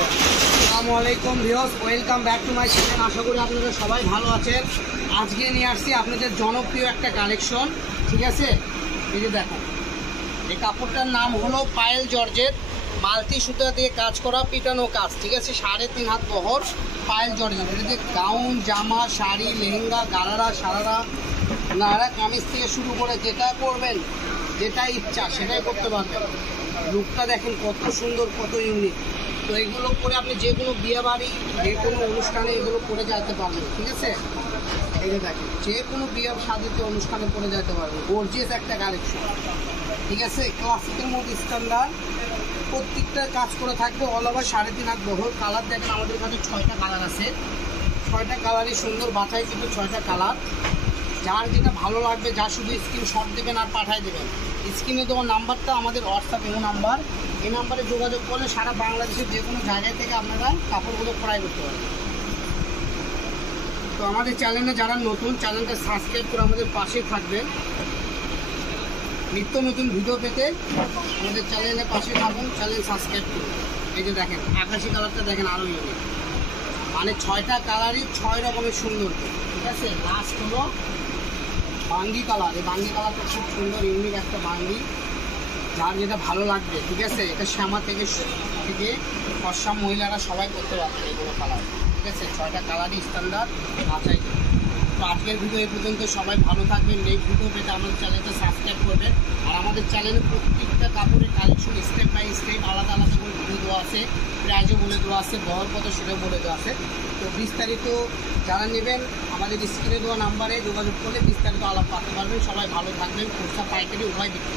আসসালামু আলাইকুম viewers, welcome back to my channel. আশা করি আপনারা সবাই ভালো আছেন। আজকে নিয়ে আসছি আপনাদের জনপ্রিয় একটা কালেকশন, ঠিক আছে? এই যে দেখেন, এই কাপড়টার নাম হলো পায়েল জর্জেট, মাল্টি সুতা দিয়ে কাজ করা পিটানো কাজ, ঠিক আছে? 3.5 হাত বহর পায়েল জর্জেট। এটা যে গাউন, জামা, শাড়ি, লেহেঙ্গা, গারারা, সারারা, নাড়া, কামিজ থেকে শুরু করে যেটা করবেন, যেটা ইচ্ছা সেটাই করতে পারবেন। লুকটা দেখেন কত সুন্দর, কত ইউনিক। তো এগুলো পরে আপনি যে কোনো বিয়ে বাড়ি, যে কোনো অনুষ্ঠানে এগুলো পরে যেতে পারবেন, ঠিক আছে? এই যে দেখেন, যে কোনো বিয়ে শাদিতে অনুষ্ঠানে পরে যেতে পারবেন। গর্জিয়াস একটা কালেকশন, ঠিক আছে? ক্লাসিকের মধ্যে স্ট্যান্ডার্ড, প্রত্যেকটা কাজ করে থাকবে। অল ওভার 3.5 হাত বহর। কালার দেখেন, আমাদের কাছে 6টা কালার আছে। 6টা কালারই সুন্দর, বাছাই কিন্তু 6টা কালার। যার যেটা ভালো লাগবে, যা শুধু স্ক্রিনশট দেবেন আর পাঠিয়ে দেবেন। স্ক্রিনে দেওয়া নাম্বারটা আমাদের হোয়াটসঅ্যাপ ইমো নাম্বার। এই নাম্বারে যোগাযোগ করলে সারা বাংলাদেশের যে কোনো জায়গায় থেকে আপনারা কাপড়গুলো ক্রয় করতে পারবেন। তো আমাদের চ্যানেলে যারা নতুন, চ্যানেলটা সাবস্ক্রাইব করে আমাদের পাশে থাকবেন। নিত্য নতুন ভিডিও পেতে আমাদের চ্যানেলের পাশে থাকুন, চ্যানেল সাবস্ক্রাইব করুন। এই যে দেখেন, আকাশি কালারটা দেখেন, আরও ইউনিক। মানে 6টা কালারই 6 রকমের সুন্দর, ঠিক আছে? লাস্ট হলো বাঙ্গি কালার। এই বাঙ্গি কালারটা খুব সুন্দর, ইউনিক একটা বাঙ্গি। যার যেটা ভালো লাগবে, ঠিক আছে? এটা শ্যামা থেকে অসাম মহিলারা সবাই করতে পারবে এগুলো কালার, ঠিক আছে? 6টা কালারই স্ট্যান্ডার্ড বাছাই। তো আজকের ভিডিও এই পর্যন্ত। সবাই ভালো থাকবেন। নেক্সট ভিডিও পেতে আমাদের চ্যানেলটা সাবস্ক্রাইব করবেন। আর আমাদের চ্যানেলে প্রত্যেকটা কাপড়ের কালেকশন স্টেপ বাই স্টেপ আলাদা আলাদা করে ভিডিও দেওয়া আছে, প্রাইজও বলে দেওয়া আছে, বহর কত সেটাও বলে দেওয়া আছে। তো বিস্তারিত যারা নেবেন আমাদের স্ক্রিনে দেওয়া নাম্বারে যোগাযোগ করলে বিস্তারিত আলাপ পাতে পারবেন। সবাই ভালো থাকবেন। খুচরা পাইকারি উভয় বিক্রি।